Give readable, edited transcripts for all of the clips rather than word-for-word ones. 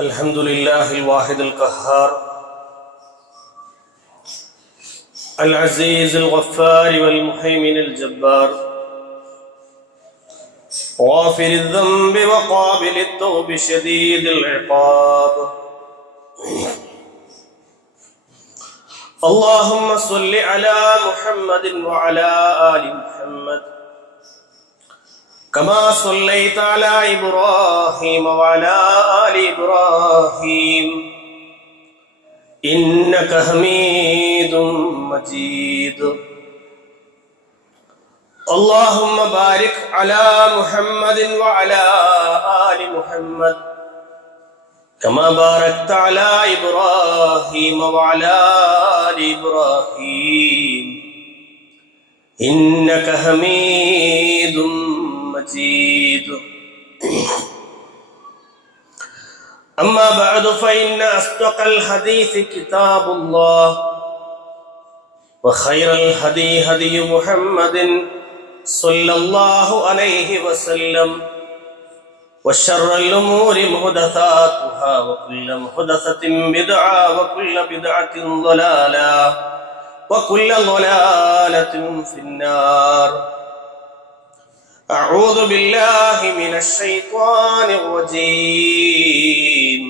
الحمد لله الواحد القهار العزيز الغفار والمهيمن الجبار غافر الذنب وقابل التوب شديد العقاب. اللهم صل على محمد وعلى آل محمد كما صليت على إبراهيم وعلى آل إبراهيم إنك حميد مجيد. اللهم بارك على محمد وعلى آل محمد كما باركت على إبراهيم وعلى آل إبراهيم إنك حميد مجيد. أما بعد فإن أصدق الحديث كتاب الله وخير الهدي هدي محمد صلى الله عليه وسلم وشر الأمور محدثاتها وكل محدثة بدعة وكل بدعة ضلالة وكل ضلالة في النار. أعوذ بالله من الشيطان الرجيم.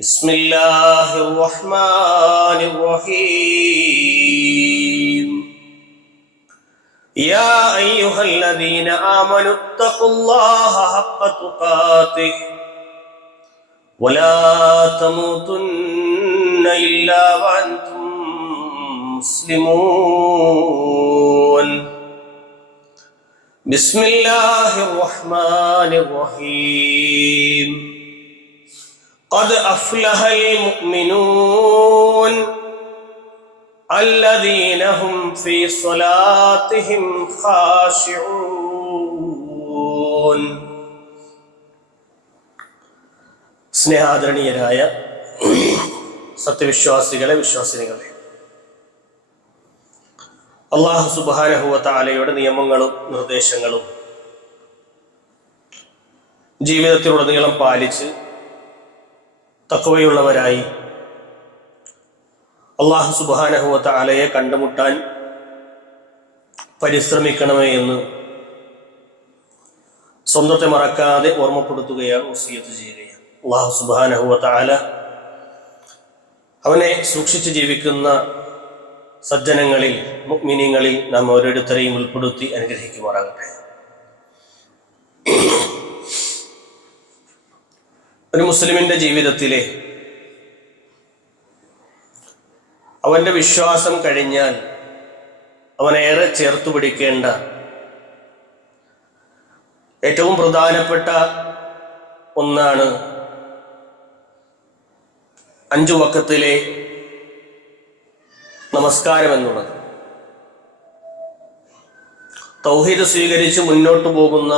بسم الله الرحمن الرحيم. يا أيها الذين آمنوا اتقوا الله حق تقاته ولا تموتن إلا وأنتم مسلمون. بسم الله الرحمن الرحيم. قد أفلح المؤمنون الذين هم في صلاتهم خاشعون. സ്നേഹാദരണീയരായ സത്യവിശ്വാസികളെ, വിശ്വാസിനികളെ, അല്ലാഹു സുബ്ഹാനഹു വ തആലയുടെ നിയമങ്ങളും നിർദ്ദേശങ്ങളും ജീവിതത്തിലുടനീളം പാലിച്ച് തഖ്വയുള്ളവരായി അല്ലാഹു സുബ്ഹാനഹു വ തആലയെ കണ്ടുമുട്ടാൻ പരിശ്രമിക്കണമേ എന്ന് സ്വന്തത്തെ മറക്കാതെ ഓർമ്മപ്പെടുത്തുകയാണ്, വസിയത്ത് ചെയ്യുകയാണ്. അല്ലാഹു സുബ്ഹാനഹു വ തആല അവനെ സൂക്ഷിച്ച് ജീവിക്കുന്ന സജ്ജനങ്ങളിൽ, മുഅ്മിനീങ്ങളിൽ നാം ഓരോരുത്തരെയും ഉൾപ്പെടുത്തി അനുഗ്രഹിക്കുമാറാകട്ടെ. ഒരു മുസ്ലിമിന്റെ ജീവിതത്തിലെ അവന്റെ വിശ്വാസം കഴിഞ്ഞാൽ അവനേറെ ചേർത്തു പിടിക്കേണ്ട ഏറ്റവും പ്രധാനപ്പെട്ട ഒന്നാണ് 5 വഖത്തിലെ നമസ്കാരം എന്നുള്ളത്. തൗഹീദ് സ്വീകരിച്ച് മുന്നോട്ടു പോകുന്ന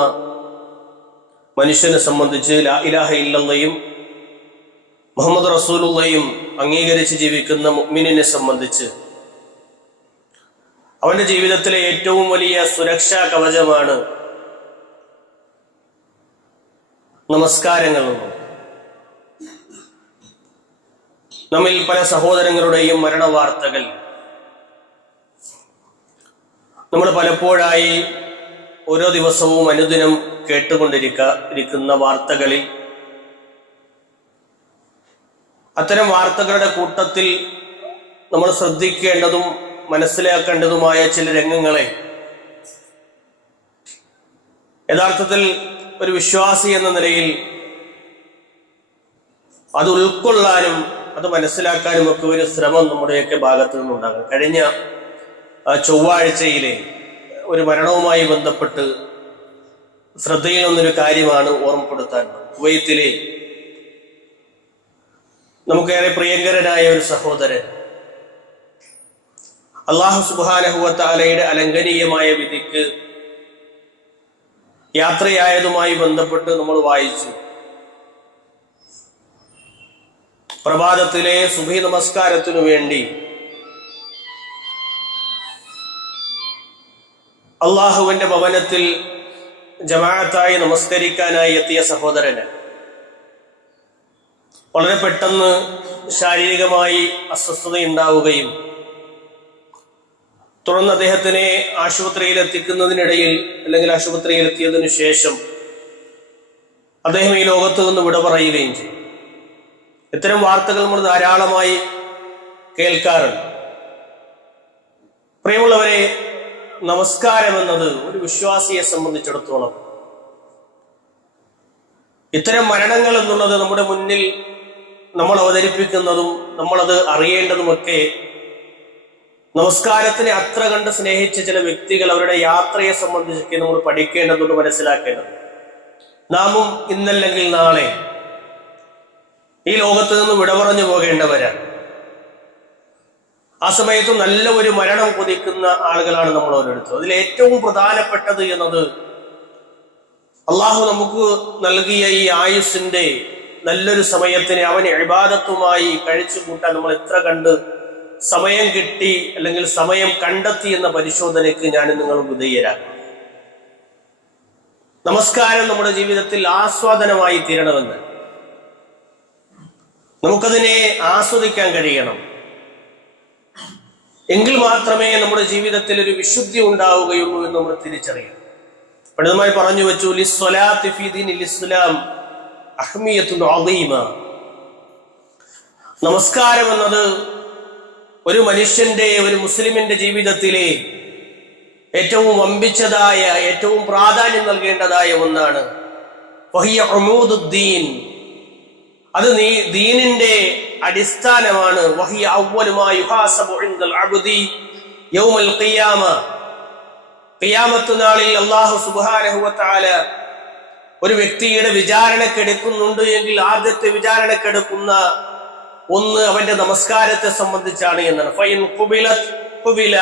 മനുഷ്യനെ സംബന്ധിച്ച് ലാ ഇലാഹ ഇല്ലല്ലാഹയും മുഹമ്മദ് റസൂലുള്ളയും അംഗീകരിച്ച് ജീവിക്കുന്ന മുഅ്മിനിനെ സംബന്ധിച്ച് അവന്റെ ജീവിതത്തിലെ ഏറ്റവും വലിയ സുരക്ഷാ കവചമാണ് നമസ്കാരങ്ങൾ. നമ്മിൽ പല സഹോദരങ്ങളുടെയും മരണവാർത്തകൾ നമ്മൾ പലപ്പോഴായി ഓരോ ദിവസവും അനുദിനം കേട്ടുകൊണ്ടിരിക്കുന്ന വാർത്തകളിൽ അത്തരം വാർത്തകളുടെ കൂട്ടത്തിൽ നമ്മൾ ശ്രദ്ധിക്കേണ്ടതും മനസ്സിലാക്കേണ്ടതുമായ ചില രംഗങ്ങളെ യഥാർത്ഥത്തിൽ ഒരു വിശ്വാസി എന്ന നിലയിൽ അത് ഉൾക്കൊള്ളാനും അത് മനസ്സിലാക്കാനും ഒക്കെ ഒരു ശ്രമം നമ്മുടെയൊക്കെ ഭാഗത്തു നിന്നുണ്ടാകും. കഴിഞ്ഞ ചൊവ്വാഴ്ചയിലെ ഒരു മരണവുമായി ബന്ധപ്പെട്ട് ശ്രദ്ധയിൽ വന്നൊരു കാര്യമാണ് ഓർമ്മപ്പെടുത്താൻ. കുവൈത്തിലെ നമുക്കേറെ പ്രിയങ്കരനായ ഒരു സഹോദരൻ അല്ലാഹു സുബ്ഹാനഹു വ തആലയുടെ അലംഘനീയമായ വിധിക്ക് യാത്രയായതുമായി ബന്ധപ്പെട്ട് നമ്മൾ വായിച്ചു. പ്രഭാതത്തിലെ സുബഹി നമസ്കാരത്തിനു വേണ്ടി അള്ളാഹുവിന്റെ ഭവനത്തിൽ ജമാഅത്തായി നമസ്കരിക്കാനായി എത്തിയ സഹോദരന് വളരെ പെട്ടെന്ന് ശാരീരികമായി അസ്വസ്ഥതയുണ്ടാവുകയും തുടർന്ന് അദ്ദേഹത്തിനെ ആശുപത്രിയിൽ എത്തിക്കുന്നതിനിടയിൽ അല്ലെങ്കിൽ ആശുപത്രിയിൽ എത്തിയതിനു ശേഷം അദ്ദേഹം ഈ ലോകത്ത് നിന്ന് വിട പറയുകയും ചെയ്തു. ഇത്തരം വാർത്തകൾ നമ്മൾ ധാരാളമായി കേൾക്കാറുണ്ട്. പ്രിയമുള്ളവരെ, നമസ്കാരം എന്നത് ഒരു വിശ്വാസിയെ സംബന്ധിച്ചിടത്തോളം ഇത്തരം മരണങ്ങൾ എന്നുള്ളത് നമ്മുടെ മുന്നിൽ നമ്മൾ അവതരിപ്പിക്കുന്നതും നമ്മളത് അറിയേണ്ടതുമൊക്കെ നമസ്കാരത്തിനെ അത്ര കണ്ട് സ്നേഹിച്ച ചില വ്യക്തികൾ അവരുടെ യാത്രയെ സംബന്ധിച്ചൊക്കെ നമ്മൾ പഠിക്കേണ്ടതുണ്ട്, മനസ്സിലാക്കേണ്ടതുണ്ട്. നാമും ഇന്നല്ലെങ്കിൽ നാളെ ഈ ലോകത്ത് നിന്ന് വിട പറഞ്ഞു പോകേണ്ടവരാണ്. ആ സമയത്ത് നല്ല ഒരു മരണം കൊതിക്കുന്ന ആളുകളാണ് നമ്മൾ ഓരോരുത്തരും. അതിൽ ഏറ്റവും പ്രധാനപ്പെട്ടത് എന്നത് അള്ളാഹു നമുക്ക് നൽകിയ ഈ ആയുസ്സിന്റെ നല്ലൊരു സമയത്തിനെ അവന് ഇബാദത്തുമായി കഴിച്ചു കൂട്ടാൻ നമ്മൾ എത്ര കണ്ട് സമയം കിട്ടി അല്ലെങ്കിൽ സമയം കണ്ടെത്തി എന്ന പരിശോധനയ്ക്ക് ഞാൻ നിങ്ങൾ വിധേയരാകും. നമസ്കാരം നമ്മുടെ ജീവിതത്തിൽ ആസ്വാദനമായി തീരണമെന്ന്, നമുക്കതിനെ ആസ്വദിക്കാൻ കഴിയണം. എങ്കിൽ മാത്രമേ നമ്മുടെ ജീവിതത്തിൽ ഒരു വിശുദ്ധി ഉണ്ടാവുകയുള്ളൂ എന്ന് നമ്മൾ തിരിച്ചറിയണം. പണ്ഡിതന്മാർ പറഞ്ഞു വെച്ചു, ലിസ്സലാത്തി ഫീ ദീനിൽ ഇസ്ലാം അഹ്മിയത്തുൻ അദീമ. നമസ്കാരം എന്നത് ഒരു മനുഷ്യന്റെ, ഒരു മുസ്ലിമിന്റെ ജീവിതത്തിലെ ഏറ്റവും വമ്പിച്ചതായ, ഏറ്റവും പ്രാധാന്യം നൽകേണ്ടതായ ഒന്നാണ്. വഹിയ ഉമൂദുദ്ദീൻ, അത് ദീനിന്റെ അടിസ്ഥാനമാണ്. വഹിയ അവ്വലു മാ യുഹാസബു ഇൻദൽ അബ്ദി യൗമൽ ഖിയാമ. ഖിയാമത്ത് നാളിൽ അല്ലാഹു സുബ്ഹാനഹു വ തആല ഒരു വ്യക്തിയുടെ വിചാരണക്കെടുക്കുന്നുണ്ട് എങ്കിൽ ആദ്യത്തെ വിചാരണക്കെടുക്കുന്ന ഒന്ന് അവന്റെ നമസ്കാരത്തെ സംബന്ധിച്ചാണ് എന്നാണ്. ഫൈൻ ഖുബിലത് ഖുബില,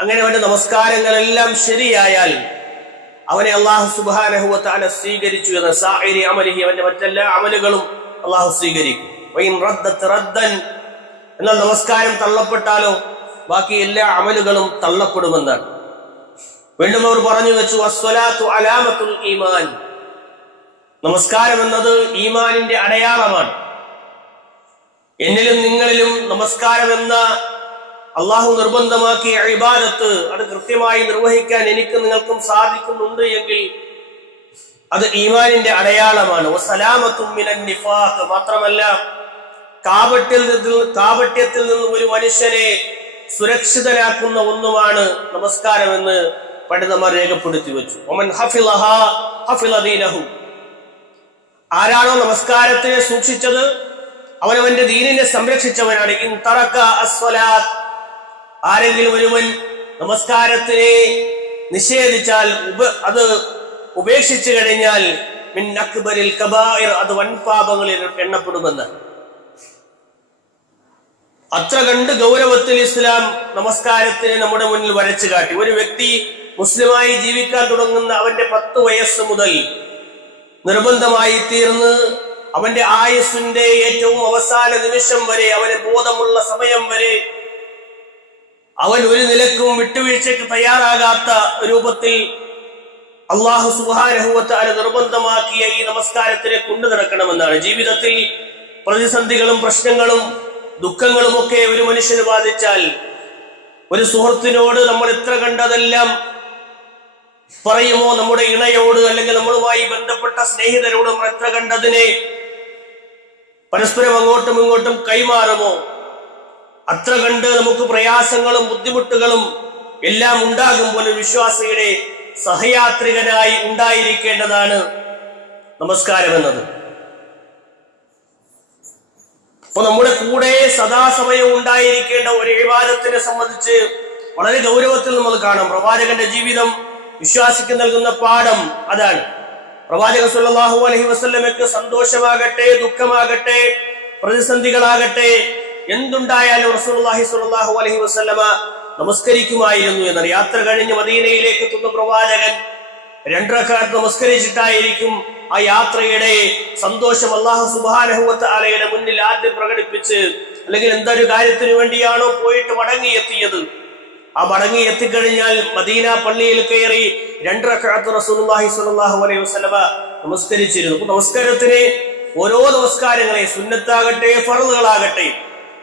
അങ്ങനെ അവന്റെ നമസ്കാരങ്ങളെല്ലാം ശരിയായാൽ അവനെ അല്ലാഹു സുബ്ഹാനഹു വ തആല സ്വീകരിച്ചു എന്ന സാഇരി അമലിഹി, അവന്റെ മറ്റെല്ലാ അമലുകളും അല്ലാഹു സ്വീകരിക്കും. വൈൻ റദ്ദത് റദ്ദൻ, എന്നാൽ നമസ്കാരം തള്ളപ്പെട്ടാലോ ബാക്കി എല്ലാ അമലുകളും തള്ളപ്പെടുമെന്നാണ്. വീണ്ടും അവർ പറഞ്ഞു വെച്ചു, അസ്സലാത്തു അലാമത്തുൽ ഈമാൻ, നമസ്കാരം എന്നത് ഈമാനിന്റെ അടയാളമാണ്. എന്നിലും നിങ്ങളിലും നമസ്കാരം എന്ന അള്ളാഹു നിർബന്ധമാക്കിയ ഇബാദത്ത് അത് കൃത്യമായി നിർവഹിക്കാൻ എനിക്ക് നിങ്ങൾക്കും സാധിക്കുന്നുണ്ട് എങ്കിൽ അത് ഈമാനിന്റെ അടയാളമാണ്. വസലാമത്തും മിനൻ നിഫാഖ്, മാത്രമല്ല കാപട്യത്തിൽ നിന്ന് ഒരു മനുഷ്യനെ സുരക്ഷിതനാക്കുന്ന ഒന്നുമാണ് നമസ്കാരമെന്ന് പണ്ഡിതന്മാർ രേഖപ്പെടുത്തി വെച്ചു. ഒമൻ ഹഫിളഹാ ഹഫിള ദീനഹു, ആരാണോ നമസ്കാരത്തിനെ സൂക്ഷിച്ചത് അവനവന്റെ ദീനിനെ സംരക്ഷിച്ചവനാണ്. ഇൻ തറക അസ്വലാത്ത്, ആരെങ്കിലും ഒരുവൻ നമസ്കാരത്തിനെ നിഷേധിച്ചാൽ, അത് ഉപേക്ഷിച്ചു കഴിഞ്ഞാൽ, മിൻ അക്ബരിൽ കബായിർ, അത് വൻപാപങ്ങളിൽ എണ്ണപ്പെടുമെന്ന്. അത്ര കണ്ട് ഗൗരവത്തിൽ ഇസ്ലാം നമസ്കാരത്തിനെ നമ്മുടെ മുന്നിൽ വരച്ചു കാട്ടി. ഒരു വ്യക്തി മുസ്ലിമായി ജീവിക്കാൻ തുടങ്ങുന്ന അവന്റെ 10 വയസ്സ് മുതൽ നിർബന്ധമായി തീർന്ന് അവന്റെ ആയുസ്സിന്റെ ഏറ്റവും അവസാന നിമിഷം വരെ, അവന് ബോധമുള്ള സമയം വരെ അവൻ ഒരു നിലക്കും വിട്ടുവീഴ്ചയ്ക്ക് തയ്യാറാകാത്ത രൂപത്തിൽ അല്ലാഹു സുബ്ഹാനഹു വ തആല നിർബന്ധമാക്കിയ ഈ നമസ്കാരത്തിനെ കൊണ്ടു നടക്കണമെന്നാണ്. ജീവിതത്തിൽ പ്രതിസന്ധികളും പ്രശ്നങ്ങളും ദുഃഖങ്ങളും ഒക്കെ ഒരു മനുഷ്യന് ബാധിച്ചാൽ, ഒരു സുഹൃത്തിനോട് നമ്മൾ എത്ര കണ്ടതെല്ലാം പറയുമോ, നമ്മുടെ ഇണയോട് അല്ലെങ്കിൽ നമ്മളുമായി ബന്ധപ്പെട്ട സ്നേഹിതരോട് നമ്മൾ എത്ര കണ്ടതിനെ പരസ്പരം അങ്ങോട്ടും ഇങ്ങോട്ടും കൈമാറുമോ, അത്ര കണ്ട് നമുക്ക് പ്രയാസങ്ങളും ബുദ്ധിമുട്ടുകളും എല്ലാം ഉണ്ടാകുമ്പോൾ വിശ്വാസിയുടെ സഹയാത്രികനായി ഉണ്ടായിരിക്കേണ്ടതാണ് നമസ്കാരം എന്നത്. അപ്പൊ നമ്മുടെ കൂടെ സദാസമയം ഉണ്ടായിരിക്കേണ്ട ഒരു ഇബാദത്തിനെ സംബന്ധിച്ച് വളരെ ഗൗരവത്തിൽ നമ്മൾ കാണാം. പ്രവാചകന്റെ ജീവിതം വിശ്വാസിക്ക് നൽകുന്ന പാഠം അതാണ്. പ്രവാചകൻ സല്ലല്ലാഹു അലൈഹി വസല്ലമയ്ക്ക് സന്തോഷമാകട്ടെ, ദുഃഖമാകട്ടെ, പ്രതിസന്ധികളാകട്ടെ, എന്തുണ്ടായാലും റസൂലുള്ളാഹി സ്വല്ലല്ലാഹു അലൈഹി വസല്ലമ നമസ്കരിക്കുമായിരുന്നു എന്നാണ്. യാത്ര കഴിഞ്ഞ് മദീനയിലേക്ക് എത്തുന്ന പ്രവാചകൻ 2 റക്അത്ത് നമസ്കരിച്ചിട്ടായിരിക്കും ആ യാത്രയുടെ സന്തോഷം അല്ലാഹു സുബ്ഹാനഹു വ തആലയുടെ മുന്നിൽ ആദ്യം പ്രകടിപ്പിച്ച്, അല്ലെങ്കിൽ എന്തൊരു കാര്യത്തിന് വേണ്ടിയാണോ പോയിട്ട് മടങ്ങിയെത്തിയത്, ആ മടങ്ങി എത്തിക്കഴിഞ്ഞാൽ മദീന പള്ളിയിൽ കയറി 2 റക്അത്ത് റസൂലുള്ളാഹി സ്വല്ലല്ലാഹു അലൈഹി വസല്ലമ നമസ്കരിച്ചിരുന്നു. നമസ്കാരത്തിനെ ഓരോ നമസ്കാരങ്ങളെ സുന്നത്താകട്ടെ ഫർളുകളാകട്ടെ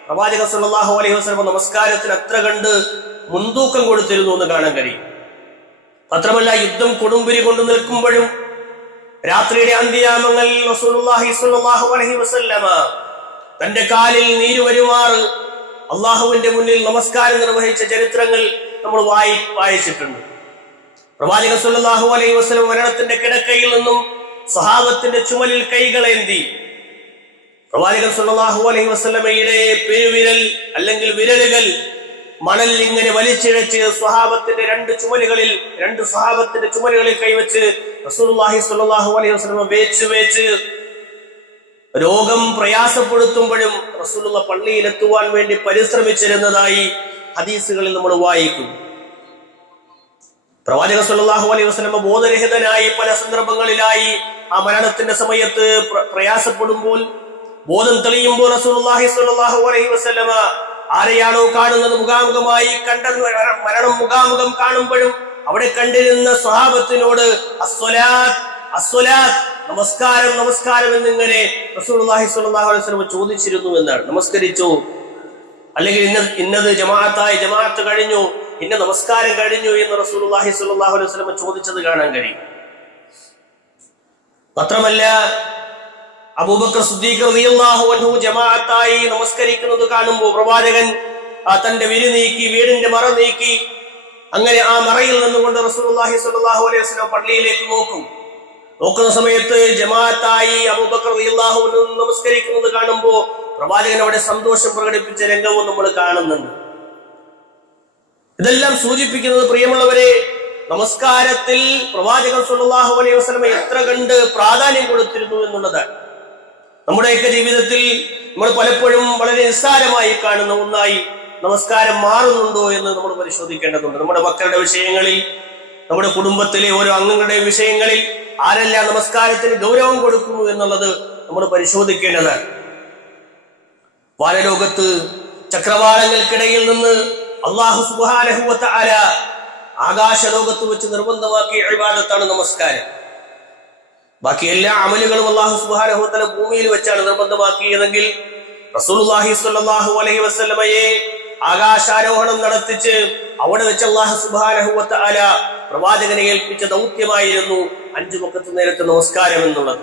പ്രവാചകൻ സല്ലല്ലാഹു അലൈഹി വസല്ലം നമസ്കാരത്തിന് അത്ര കണ്ട് മുൻതൂക്കം കൊടുത്തിരുന്നു എന്ന് കാണാൻ കഴിയും. മാത്രമല്ല യുദ്ധം കൊടുമ്പിരി കൊണ്ടു നിൽക്കുമ്പോഴും രാത്രിയുടെ അന്ത്യയാമങ്ങളിൽ റസൂലുള്ളാഹി സ്വല്ലല്ലാഹു അലൈഹി വസല്ലമ തന്റെ കാലിൽ നീര് വരുമാറ് അള്ളാഹുവിന്റെ മുന്നിൽ നമസ്കാരം നിർവഹിച്ച ചരിത്രങ്ങൾ നമ്മൾ വായിച്ചിട്ടുണ്ട്. പ്രവാചകൻ സല്ലല്ലാഹു അലൈഹി വസല്ലം മരണത്തിന്റെ കിടക്കയിൽ നിന്നും സ്വഹാബത്തിന്റെ ചുമലിൽ കൈകളേന്തി പ്രവാചകൻ സല്ലല്ലാഹു അലൈഹി വസല്ലമയുടെ പെരുവിരൽ അല്ലെങ്കിൽ വിരലുകൾ മണലിൽ ഇങ്ങനെ വലിച്ചിഴച്ച് രണ്ട് സ്വഹാബത്തിന്റെ ചുമലുകളിൽ കൈവച്ച് റസൂലുള്ളാഹി സ്വല്ലല്ലാഹു അലൈഹി വസല്ലം വേച്ച് രോഗം പ്രയാസപ്പെടുത്തുമ്പോഴും റസൂലുള്ള പള്ളിയിലെത്തുവാൻ വേണ്ടി പരിശ്രമിച്ചിരുന്നതായി ഹദീസുകളിൽ നമ്മൾ വായിക്കുന്നു. പ്രവാചകൻ സല്ലല്ലാഹു അലൈഹി വസല്ലം ബോധരഹിതനായി പല സന്ദർഭങ്ങളിലായി ആ മരണത്തിന്റെ സമയത്ത് പ്രയാസപ്പെടുമ്പോൾ, ബോധം തെളിയുമ്പോൾ റസൂലുള്ളാഹി സ്വല്ലല്ലാഹു അലൈഹി വസല്ലം ആരെയാണോ കാണുന്നത് മുഖാമുഖമായി കണ്ടത്, മരണം മുഖാമുഖം കാണുമ്പോഴും അവിടെ കണ്ടിരുന്ന സ്വഹാബത്തിനോട് അസ്സലാത്ത് നമസ്കാരം എന്നിങ്ങനെ റസൂലുള്ളാഹി സ്വല്ലല്ലാഹു അലൈഹി വസല്ലം ചോദിച്ചിരുന്നു എന്നാണ്. നമസ്കരിച്ചോ, അല്ലെങ്കിൽ ഇന്നത് ജമാഅത്ത് കഴിഞ്ഞു, ഇന്ന നമസ്കാരം കഴിഞ്ഞു എന്ന് റസൂലുള്ളാഹി സ്വല്ലല്ലാഹു അലൈഹി വസല്ലം ചോദിച്ചത് കാണാൻ കഴിയും. മാത്രമല്ല അബൂബക്കർ സിദ്ദീഖ് റളിയല്ലാഹു അൻഹു ജമാഅത്തായി നമസ്കരിക്കുന്നത് കാണുമ്പോൾ പ്രവാചകൻ തന്റെ വീടിന്റെ മറ നീക്കി അങ്ങനെ ആ മറയിൽ നിന്നുകൊണ്ട് റസൂലുള്ളാഹി സ്വല്ലല്ലാഹു അലൈഹി വസല്ലം പള്ളിയിലേക്ക് നോക്കുന്ന സമയത്ത് ജമാഅത്തായി അബൂബക്കർ റളിയല്ലാഹു അൻഹു നമസ്കരിക്കുന്നത് കാണുമ്പോൾ പ്രവാചകൻ അവിടെ സന്തോഷം പ്രകടിപ്പിച്ച രംഗവും നമ്മൾ കാണുന്നുണ്ട്. ഇതെല്ലാം സൂചിപ്പിക്കുന്നത്, പ്രിയമുള്ളവരെ, നമസ്കാരത്തിൽ പ്രവാചകൻ സല്ലല്ലാഹു അലൈഹി വസല്ലം എത്ര കണ്ട് പ്രാധാന്യം കൊടുത്തിരുന്നു എന്നുള്ളതാണ്. നമ്മുടെയൊക്കെ ജീവിതത്തിൽ നമ്മൾ പലപ്പോഴും വളരെ നിസ്സാരമായി കാണുന്ന ഒന്നായി നമസ്കാരം മാറുന്നുണ്ടോ എന്ന് നമ്മൾ പരിശോധിക്കേണ്ടതുണ്ട്. നമ്മുടെ മക്കളുടെ വിഷയങ്ങളിൽ, നമ്മുടെ കുടുംബത്തിലെ ഓരോ അംഗങ്ങളുടെയും വിഷയങ്ങളിൽ ആരെല്ലാം നമസ്കാരത്തിന് ഗൗരവം കൊടുക്കുന്നു എന്നുള്ളത് നമ്മൾ പരിശോധിക്കേണ്ടതാണ്. വാനലോകത്ത് ചക്രവാളങ്ങൾക്കിടയിൽ നിന്ന് അല്ലാഹു സുബ്ഹാനഹു വ തആല ആകാശലോകത്ത് വെച്ച് നിർബന്ധമാക്കിയ ഇബാദത്താണ് നമസ്കാരം. ബാക്കി എല്ലാ അമലുകളും അല്ലാഹു സുബ്ഹാനഹു വ തആല ഭൂമിയിൽ വെച്ചാണ് നിർബന്ധമാക്കിയതെങ്കിൽ റസൂലുള്ളാഹി സ്വല്ലല്ലാഹു അലൈഹി വസല്ലമയെ ആകാശാരോഹണം നടത്തിച്ച് അവിടെ വെച്ച് അല്ലാഹു സുബ്ഹാനഹു വ തആല പ്രവാചകനെ ഏൽപ്പിച്ച ദൗത്യമായിരുന്നു 5 വഖത്ത് നേരത്തെ നമസ്കാരം എന്നുള്ളത്.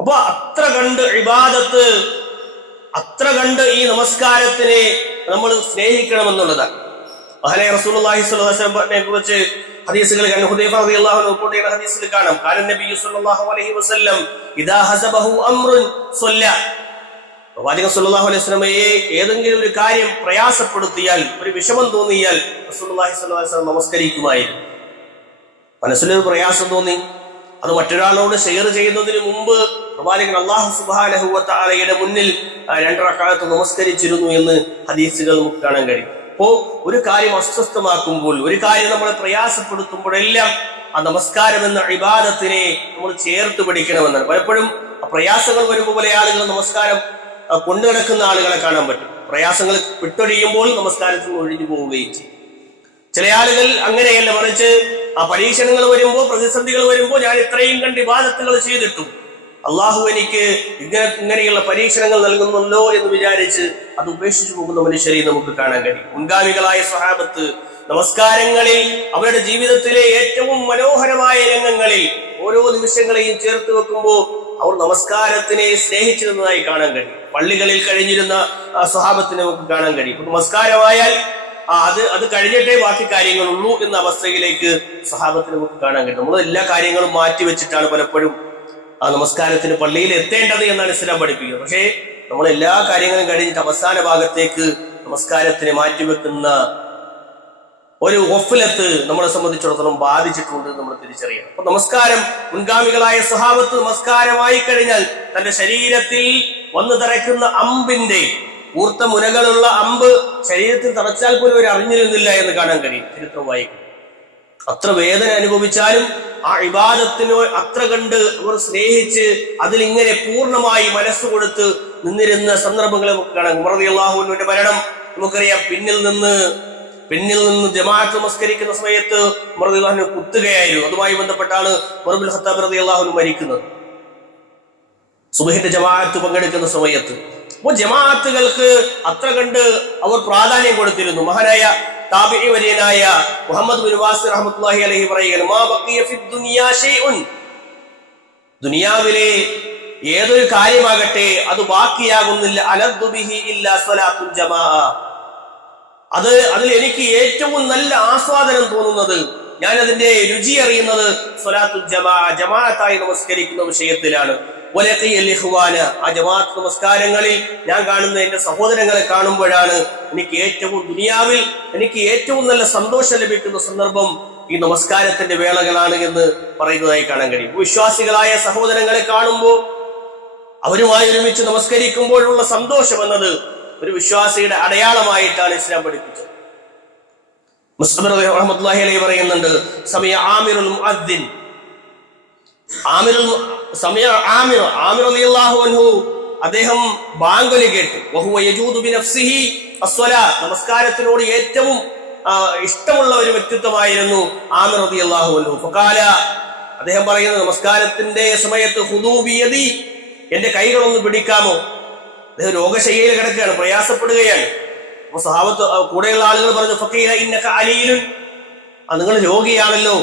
അപ്പൊ അത്ര കണ്ട് ഇബാദത്ത്, അത്ര കണ്ട് ഈ നമസ്കാരത്തിനെ നമ്മൾ സ്നേഹിക്കണമെന്നുള്ളതാണ്. മഹാനായ റസൂലുള്ളാഹി സ്വല്ലല്ലാഹു അലൈഹി വസല്ലമയെ കുറിച്ച് ഹദീസുകൾ ഹുദൈഫ റളിയല്ലാഹു അൻഹു റിപ്പോർട്ട് ചെയ്യുന്ന ഹദീസിൽ കാണാം, കാന നബി സ്വല്ലല്ലാഹു അലൈഹി വസല്ലം ഇദാ ഹസബഹു അംറുൻ സ്വല്ല. പ്രവാചകൻ സല്ലല്ലാഹു അലൈഹി വസല്ലമയെ ഏതെങ്കിലും ഒരു കാര്യം പ്രയാസപ്പെടുത്തിയാൽ, ഒരു വിഷമം തോന്നിയാൽ റസൂലുള്ളാഹി സ്വല്ലല്ലാഹു അലൈഹി വസല്ലം നമസ്കരിക്കുമായിരുന്നു. മനസ്സിലൊരു പ്രയാസം തോന്നി, അത് മറ്റൊരാളോട് ഷെയർ ചെയ്യുന്നതിന് മുമ്പ് പ്രവാചകൻ അല്ലാഹു സുബ്ഹാനഹു വ തആലയുടെ മുന്നിൽ 2 റക്അത്ത് നമസ്കരിച്ചിരുന്നു എന്ന് ഹദീസുകൾ നമുക്ക് കാണാൻ കഴിയും. അപ്പോ ഒരു കാര്യം അസ്വസ്ഥമാക്കുമ്പോൾ, ഒരു കാര്യം നമ്മളെ പ്രയാസപ്പെടുത്തുമ്പോഴെല്ലാം ആ നമസ്കാരം എന്ന ഇബാദത്തിനെ നമ്മൾ ചേർത്ത് പിടിക്കണമെന്നാണ്. പലപ്പോഴും പ്രയാസങ്ങൾ വരുമ്പോൾ പല ആളുകൾ നമസ്കാരം കൊണ്ടു നടക്കുന്ന ആളുകളെ കാണാൻ പറ്റും. പ്രയാസങ്ങൾ വിട്ടൊഴിയുമ്പോൾ നമസ്കാരത്തിൽ ഒഴിഞ്ഞു പോവുകയും ചെയ്യും. ചില ആളുകൾ അങ്ങനെയല്ല, മറിച്ച് ആ പരീക്ഷണങ്ങൾ വരുമ്പോൾ, പ്രതിസന്ധികൾ വരുമ്പോൾ, ഞാൻ ഇത്രയും കണ്ട് ഇബാദത്തുകൾ ചെയ്തിട്ടും അള്ളാഹു എനിക്ക് ഇങ്ങനെയുള്ള പരീക്ഷണങ്ങൾ നൽകുന്നല്ലോ എന്ന് വിചാരിച്ച് അത് ഉപേക്ഷിച്ചു പോകുന്ന മനുഷ്യരെ നമുക്ക് കാണാൻ കഴിയും. മുൻഗാമികളായ സ്വഹാബത്ത് നമസ്കാരങ്ങളിൽ അവരുടെ ജീവിതത്തിലെ ഏറ്റവും മനോഹരമായ രംഗങ്ങളിൽ ഓരോ നിമിഷങ്ങളെയും ചേർത്ത് വെക്കുമ്പോൾ അവർ നമസ്കാരത്തിനെ സ്നേഹിച്ചിരുന്നതായി കാണാൻ കഴിയും. പള്ളികളിൽ കഴിഞ്ഞിരുന്ന സ്വഹാബത്തിനെ നമുക്ക് കാണാൻ കഴിയും. നമസ്കാരമായാൽ അത് കഴിഞ്ഞിട്ടേ ബാക്കി കാര്യങ്ങളുള്ളൂ എന്ന അവസ്ഥയിലേക്ക് സ്വഹാബത്തിനെ നമുക്ക് കാണാൻ കഴിയും. നമ്മൾ എല്ലാ കാര്യങ്ങളും മാറ്റിവെച്ചിട്ടാണ് പലപ്പോഴും ആ നമസ്കാരത്തിന് പള്ളിയിൽ എത്തേണ്ടത് എന്നാണ് ഇസ്ലാം പഠിപ്പിക്കുന്നത്. പക്ഷേ നമ്മൾ എല്ലാ കാര്യങ്ങളും കഴിഞ്ഞിട്ട് അവസാന ഭാഗത്തേക്ക് നമസ്കാരത്തിനെ മാറ്റിവെക്കുന്ന ഒരു ഗഫ്ലത്ത് നമ്മളെ സംബന്ധിച്ചിടത്തോളം ബാധിച്ചിട്ടുണ്ട് നമ്മൾ തിരിച്ചറിയണം. അപ്പൊ നമസ്കാരം, മുൻഗാമികളായ സ്വഹാബത്ത് നമസ്കാരമായി കഴിഞ്ഞാൽ തന്റെ ശരീരത്തിൽ വന്നു തറയ്ക്കുന്ന അമ്പിന്റെ ഊർത്ത മുനകളുള്ള അമ്പ് ശരീരത്തിൽ തറച്ചാൽ പോലും അവർ അറിഞ്ഞിരുന്നില്ല എന്ന് കാണാൻ കഴിയും. ചരിത്രം വായിക്കും. അത്ര വേദന അനുഭവിച്ചാലും ആ ഇബാദത്തിനോ അത്ര കണ്ട് അവർ സ്നേഹിച്ച് അതിലിങ്ങനെ പൂർണ്ണമായി മനസ്സുകൊടുത്ത് നിന്നിരുന്ന സന്ദർഭങ്ങൾ നമുക്ക് കാണാം. ഉമർ റളിയല്ലാഹു അൻഹുവിന്റെ മരണം നമുക്കറിയാം. പിന്നിൽ നിന്ന് ജമാഅത്ത് നമസ്കരിക്കുന്ന സമയത്ത് ഉമർ റളിയല്ലാഹു അൻഹു കുത്തുകയായിരുന്നു. അതുമായി ബന്ധപ്പെട്ടാണ് ഉമർ ഇബ്നുൽ ഖത്താബ് റളിയല്ലാഹു അൻഹു മരിക്കുന്നത്. സുബഹിന്റെ ജമാഅത്ത് പങ്കെടുക്കുന്ന സമയത്ത്. അപ്പോൾ ജമാഅത്തുകൾക്ക് അത്ര കണ്ട് അവർ പ്രാധാന്യം കൊടുത്തിരുന്നു. മഹാനായ താബിഈ വര്യനായ മുഹമ്മദ് ബിൻ വാസിർ റഹ്മത്തുള്ളാഹി അലൈഹി പറയുകയാണ്, മാ ബഖിയ ഫിദ് ദുനിയാ ഷൈഉൻ, ദുനിയാവിലെ ഏതൊരു കാര്യമാകട്ടെ അത് ബാക്കിയാകുന്നില്ല, അലദ്ദു ബിഹി ഇല്ലാ സ്വലാത്തുൽ ജമാഅ, അതിൽ എനിക്ക് ഏറ്റവും നല്ല ആസ്വാദനം തോന്നുന്നത്, ഞാൻ അതിന്റെ രുചി അറിയുന്നത് സ്വലാത്തുൽ ജമാഅ, ജമാഅത്തായി നമസ്കരിക്കുന്ന വിഷയത്തിലാണ്. ആ ജമാഅത്ത് നമസ്കാരങ്ങളിൽ ഞാൻ കാണുന്ന എന്റെ സഹോദരങ്ങളെ കാണുമ്പോഴാണ് ദുനിയാവിൽ എനിക്ക് ഏറ്റവും നല്ല സന്തോഷം ലഭിക്കുന്ന സന്ദർഭം ഈ നമസ്കാരത്തിന്റെ വേളകളാണ് എന്ന് പറയുന്നതായി കാണാൻ കഴിയും. വിശ്വാസികളായ സഹോദരങ്ങളെ കാണുമ്പോൾ അവരുമായി ഒരുമിച്ച് നമസ്കരിക്കുമ്പോഴുള്ള സന്തോഷം എന്നത് ഒരു വിശ്വാസിയുടെ അടയാളമായിട്ടാണ് ഇസ്ലാം പഠിപ്പിച്ചത്. മുസ്ലിം റഹ്മത്തുള്ളാഹി അലൈഹി പറയുന്നുണ്ട്, സമയ ആമിറുൽ മുഅദ്ദിൻ, ആമിർ റളിയല്ലാഹു അൻഹു അദ്ദേഹം ബാങ്കുലി കേട്ടു. വഹുവ യജൂദു ബിനഫ്സിഹി അസ്സലാത്ത്, നമസ്കാരത്തിനോട് ഏറ്റവും ഇഷ്ടമുള്ള ഒരു വ്യക്തിത്വമായിരുന്നു ആമിർ റളിയല്ലാഹു അൻഹു. ഫഖാല, അദ്ദേഹം പറയുന്നു, നമസ്കാരത്തിന്റെ സമയത്ത് ഖുദൂ ബിയദി, എന്റെ കൈകളൊന്ന് പിടിക്കാമോ. അദ്ദേഹം രോഗശയ്യയിൽ കിടക്കുകയാണ്, പ്രയാസപ്പെടുകയാണ്. അപ്പൊ സഹാബത്ത് കൂടെയുള്ള ആളുകൾ പറഞ്ഞു, ഫഖീല ഇന്നക അലീലുൻ, നിങ്ങൾ രോഗിയാണല്ലോ,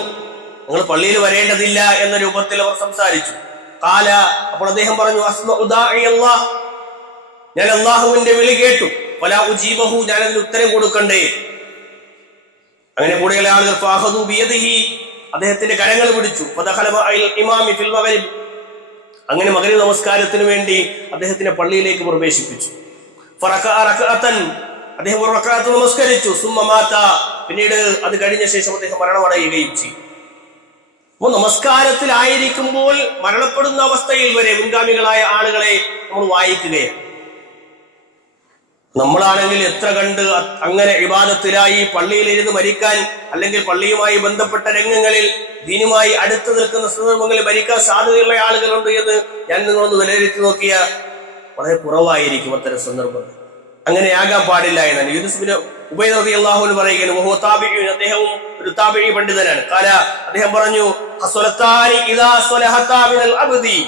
നിങ്ങൾ പള്ളിയിൽ വരേണ്ടതില്ല എന്ന രൂപത്തിൽ അവർ സംസാരിച്ചു. ഖാല, അപ്പോൾ അദ്ദേഹം പറഞ്ഞു, അസ്മഉ ദാഇ അല്ലാഹ്, ഞാൻ അല്ലാഹുവിന്റെ വിളി കേട്ടു. വലാ ഉജീബഹു, ഞാൻ അതിന് ഉത്തരം കൊടുക്കണ്ടേ. അങ്ങനെ കൂടെയുള്ള ആളുകൾ ഫഅഖദു ബിയദിഹി, അദ്ദേഹത്തിന്റെ കരങ്ങൾ പിടിച്ചു. ഫദഖല മഅൽ ഇമാമി ഫിൽ മഗ്രിബ്, അങ്ങനെ മഗ്രിബ് നമസ്കാരത്തിന് വേണ്ടി അദ്ദേഹത്തിനെ പള്ളിയിലേക്ക് പ്രവേശിപ്പിച്ചു. ഫറകഅ റകഅതൻ, അദ്ദേഹം ഒരു റകഅത്ത് നമസ്കരിച്ചു. സുമ്മ മാത, പിന്നീട് അത് കഴിഞ്ഞ ശേഷം അദ്ദേഹം മരണമടയുകയും ചെയ്തു. അപ്പോൾ നമസ്കാരത്തിലായിരിക്കുമ്പോൾ മരണപ്പെടുന്ന അവസ്ഥയിൽ വരെ മുൻഗാമികളായ ആളുകളെ നമ്മൾ വായിക്കുകയാണ്. നമ്മളാണെങ്കിൽ എത്ര കണ്ട് അങ്ങനെ ഇബാദത്തിലായി പള്ളിയിലിരുന്ന് മരിക്കാൻ, അല്ലെങ്കിൽ പള്ളിയുമായി ബന്ധപ്പെട്ട രംഗങ്ങളിൽ ദീനുമായി അടുത്ത് നിൽക്കുന്ന സന്ദർഭങ്ങളിൽ മരിക്കാൻ സാധ്യതയുള്ള ആളുകളുണ്ട് എന്ന് ഞാൻ നിങ്ങളൊന്ന് വിലയിരുത്തി നോക്കിയ വളരെ കുറവായിരിക്കും അത്തരം സന്ദർഭങ്ങൾ. അങ്ങനെയാകാൻ പാടില്ല എന്നാണ് യൂനുസ് ബിൻ ഉബൈദ് റളിയല്ലാഹു അൻഹു പറയുകയാണ്. വഹുവ താബിഈൻ, അദ്ദേഹവും ഒരു താബിഈ പണ്ഡിതനാണ്. ഖാല, അദ്ദേഹം പറഞ്ഞു, ഹസ്വലത്താനി ഇദാ സ്വലഹതാ മിനൽ അബ്ദി,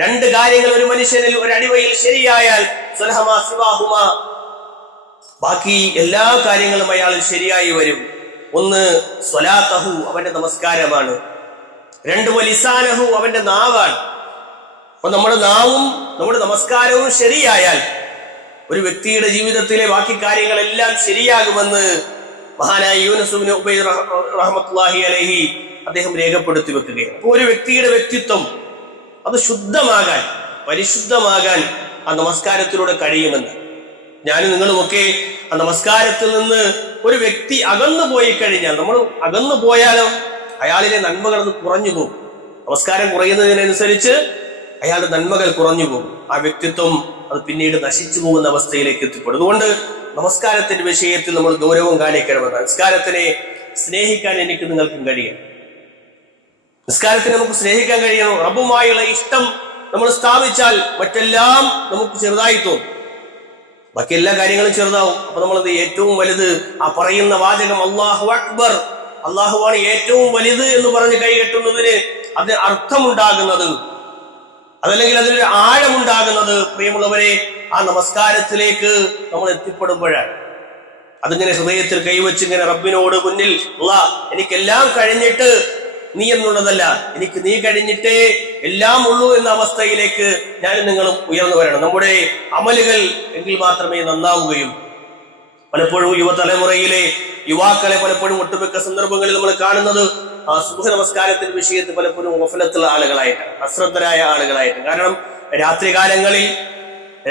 രണ്ട് കാര്യങ്ങൾ ഒരു മനുഷ്യനിൽ ഒരു അടിവയിൽ ശരിയായാൽ സ്വലഹമാ സിവാഹുമാ, ബാക്കി എല്ലാ കാര്യങ്ങളും അയാളിൽ ശരിയായി വരും. ഒന്ന് സ്വലാത്തഹു, അവന്റെ നമസ്കാരമാണ്. രണ്ട് വലിസാനഹു, അവന്റെ നാവാണ്. അപ്പൊ നമ്മുടെ നാവും നമ്മുടെ നമസ്കാരവും ശരിയായാൽ ഒരു വ്യക്തിയുടെ ജീവിതത്തിലെ ബാക്കി കാര്യങ്ങളെല്ലാം ശരിയാകുമെന്ന് മഹാനായ യൂനുസ് ബിൻ ഉബൈദ് റഹ്മത്തുള്ളാഹി അലൈഹി അദ്ദേഹം രേഖപ്പെടുത്തി വെക്കുകയാണ്. അപ്പോൾ ഒരു വ്യക്തിയുടെ വ്യക്തിത്വം അത് ശുദ്ധമാകാൻ, പരിശുദ്ധമാകാൻ ആ നമസ്കാരത്തിലൂടെ കഴിയുമെന്ന്. ഞാനും നിങ്ങളുമൊക്കെ ആ നമസ്കാരത്തിൽ നിന്ന് ഒരു വ്യക്തി അകന്നു പോയി കഴിഞ്ഞാൽ, നമ്മൾ അകന്നു പോയാലോ അയാളിലെ നന്മകൾ അത് കുറഞ്ഞു പോകും. നമസ്കാരം കുറയുന്നതിനനുസരിച്ച് അയാളുടെ നന്മകൾ കുറഞ്ഞു പോകും. ആ വ്യക്തിത്വം അത് പിന്നീട് നശിച്ചു പോകുന്ന അവസ്ഥയിലേക്ക് എത്തിപ്പെടും. അതുകൊണ്ട് നമസ്കാരത്തിന്റെ വിഷയത്തിൽ നമ്മൾ ഗൗരവം കാണിക്കണമെന്ന്. നമസ്കാരത്തിനെ സ്നേഹിക്കാൻ എനിക്ക് നിങ്ങൾക്കും കഴിയണം. നിസ്കാരത്തിനെ നമുക്ക് സ്നേഹിക്കാൻ കഴിയണം. റബ്ബുമായുള്ള ഇഷ്ടം നമ്മൾ സ്ഥാപിച്ചാൽ മറ്റെല്ലാം നമുക്ക് ചെറുതായി തോന്നും, ബാക്കി എല്ലാ കാര്യങ്ങളും ചെറുതാവും. അപ്പൊ നമ്മളത് ഏറ്റവും വലുത്, ആ പറയുന്ന വാചകം അല്ലാഹു അക്ബർ, അള്ളാഹുവാണ് ഏറ്റവും വലുത് എന്ന് പറഞ്ഞ് കൈകെട്ടുന്നതിന് അതിന് അർത്ഥമുണ്ടാകുന്നത്, അതല്ലെങ്കിൽ അതിനൊരു ആഴമുണ്ടാകുന്നത് പ്രിയമുള്ളവരെ ആ നമസ്കാരത്തിലേക്ക് നമ്മൾ എത്തിപ്പെടുമ്പോഴാണ്. അതിങ്ങനെ ഹൃദയത്തിൽ കൈവച്ച് ഇങ്ങനെ റബ്ബിനോട് മുന്നിൽ, അല്ലാഹ് എനിക്കെല്ലാം കഴിഞ്ഞിട്ട് നീ എന്നുള്ളതല്ല, എനിക്ക് നീ കഴിഞ്ഞിട്ടേ എല്ലാം ഉള്ളൂ എന്ന അവസ്ഥയിലേക്ക് ഞാനും നിങ്ങളും ഉയർന്നു വരണം. നമ്മുടെ അമലുകൾ എങ്കിൽ മാത്രമേ നന്നാവുകയും. പലപ്പോഴും യുവതലമുറയിലെ യുവാക്കളെ പലപ്പോഴും ഒട്ടുമിക്ക സന്ദർഭങ്ങളിൽ നമ്മൾ കാണുന്നത് ആ സുബഹ് നമസ്കാരത്തിന്റെ വിഷയത്തിൽ പലപ്പോഴും ഗഫലത്തുള്ള ആളുകളായിട്ട്, അശ്രദ്ധരായ ആളുകളായിട്ട്. കാരണം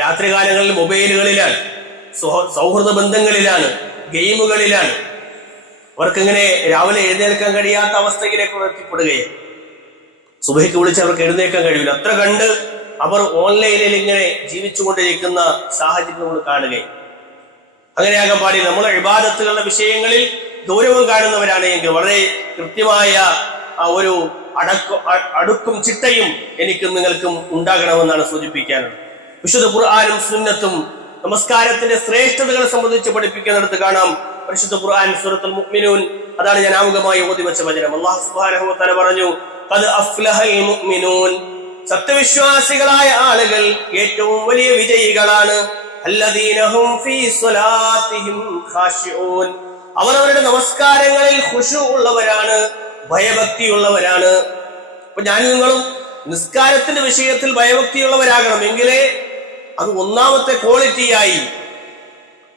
രാത്രികാലങ്ങളിൽ മൊബൈലുകളിലാണ്, സൗഹൃദ ബന്ധങ്ങളിലാണ്, ഗെയിമുകളിലാണ്. അവർക്കിങ്ങനെ രാവിലെ എഴുന്നേൽക്കാൻ കഴിയാത്ത അവസ്ഥയിലേക്ക് എത്തിപ്പെടുകയാണ്. സുബഹിക്ക് വിളിച്ച് അവർക്ക് എഴുന്നേൽക്കാൻ കഴിയില്ല. അത്ര കണ്ട് അവർ ഓൺലൈനിൽ ഇങ്ങനെ ജീവിച്ചുകൊണ്ടിരിക്കുന്ന സാഹചര്യം നമ്മൾ കാണുകയും. അങ്ങനെയാകാൻ പാടില്ല. നമ്മളെ ഇബാദത്തുകളുടെ വിഷയങ്ങളിൽ ഗൗരവം കാണുന്നവരാണ് എങ്കിൽ വളരെ കൃത്യമായ ഒരു അടുക്കും ചിട്ടയും എനിക്കും നിങ്ങൾക്കും ഉണ്ടാകണമെന്നാണ് സൂചിപ്പിക്കാനുള്ളത്. വിശുദ്ധ ഖുർആനും സുന്നത്തും നമസ്കാരത്തിന്റെ ശ്രേഷ്ഠതകളെ സംബന്ധിച്ച് പഠിപ്പിക്കുന്നിടത്ത് കാണാം. പരിശുദ്ധ ഖുർആൻ സൂറത്തുൽ മുഅ്മിനൂൻ, അതാണ് ഞാൻ ആമുഖമായി ഓതി വെച്ച വചനം. അല്ലാഹു സുബ്ഹാനഹു വ തആല പറഞ്ഞു, ഖദ് അഫ്ലഹൽ മുഅ്മിനൂൻ, സത്യവിശ്വാസികളായ ആളുകൾ ഏറ്റവും വലിയ വിജയികളാണ്. അല്ലദീനഹും ഫീ സ്വലാത്തിഹിം ഖാശിഊൻ, അവർ അവരുടെ നമസ്കാരങ്ങളിൽ ഖുശൂ ഉള്ളവരാണ്, ഭയഭക്തിയുള്ളവരാണ്. അപ്പൊ ഞാൻ നിങ്ങളും നിസ്കാരത്തിന്റെ വിഷയത്തിൽ ഭയഭക്തിയുള്ളവരാകണം. എങ്കിലേ അത് ഒന്നാമത്തെ ക്വാളിറ്റിയായി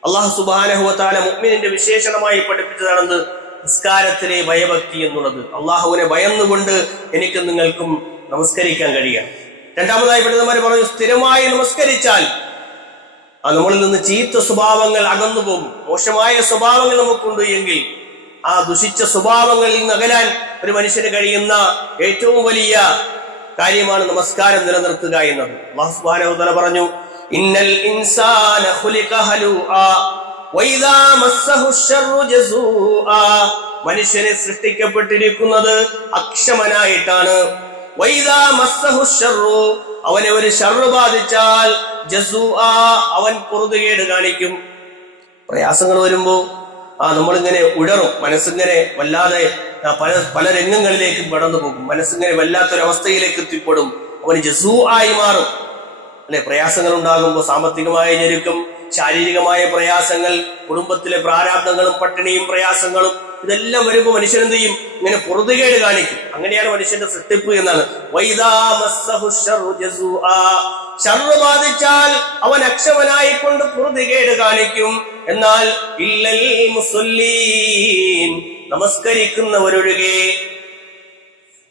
അല്ലാഹു സുബ്ഹാനഹു വ തആല മുഅ്മിനിന്റെ വിശേഷണമായി പഠിപ്പിച്ചതാണെന്ന് നിസ്കാരത്തിലെ ഭയഭക്തി എന്നുള്ളത്. അള്ളാഹുവിനെ ഭയന്നുകൊണ്ട് എനിക്ക് നിങ്ങൾക്കും നമസ്കരിക്കാൻ കഴിയണം. രണ്ടാമതായി പണ്ഡിതന്മാർ പറഞ്ഞു, സ്ഥിരമായി നമസ്കരിച്ചാൽ നമ്മളിൽ നിന്ന് ചീത്ത സ്വഭാവങ്ങൾ അകന്നു പോകും. മോശമായ സ്വഭാവങ്ങൾ നമുക്കുണ്ട് എങ്കിൽ ആ ദുഷിച്ച സ്വഭാവങ്ങളിൽ നിന്ന് അകലാൻ ഒരു മനുഷ്യന് കഴിയുന്ന ഏറ്റവും വലിയ കാര്യമാണ് നമസ്കാരം നിലനിർത്തുക എന്നത്. അല്ലാഹു സുബ്ഹാനഹു വ തആല പറഞ്ഞു, ഇന്നൽ ഇൻസാന ഖുലിഖ ഹലൂആ വഇദാ മസ്സഹു ശർറു ജസൂആ, മനുഷ്യനെ സൃഷ്ടിക്കപ്പെട്ടിരിക്കുന്നത് അക്ഷമനായിട്ടാണ്. വഇദാ മസ്സഹു ശർറു, അവനെ ഒരു ശർറ് ബാധിച്ചാൽ ജസൂആ, അവൻ പൊറുതുകേട് കാണിക്കും. പ്രയാസങ്ങൾ വരുമ്പോ നമ്മളിങ്ങനെ ഉഴറും, മനസ്സിങ്ങനെ വല്ലാതെ പല രംഗങ്ങളിലേക്ക് കടന്നു പോകും, മനസ്സിങ്ങനെ വല്ലാത്തൊരവസ്ഥയിലേക്ക് എത്തിപ്പെടും, അവന് ജസൂ ആയി മാറും അല്ലെ. പ്രയാസങ്ങൾ ഉണ്ടാകുമ്പോൾ സാമ്പത്തികമായ ഞെരുക്കം, ശാരീരികമായ പ്രയാസങ്ങൾ, കുടുംബത്തിലെ പ്രാരാബ്ദങ്ങളും പട്ടിണിയും പ്രയാസങ്ങളും ഇതെല്ലാം വരുമ്പോൾ മനുഷ്യൻ എന്ത് ചെയ്യും? ഇങ്ങനെ പൊറുതുകേട് കാണിക്കും. അങ്ങനെയാണ് മനുഷ്യന്റെ സൃഷ്ടിപ്പ് എന്നാണ്. വൈദാ മസ്സഹു ശർറു ജസൂആ, ശർറ് ബാധിച്ചാൽ അവൻ അക്ഷമനായിക്കൊണ്ട് പൊറുതുകേട് കാണിക്കും. എന്നാൽ ഇല്ലൽ മുസല്ലീൻ, നമസ്കരിക്കുന്നവരൊഴികെ,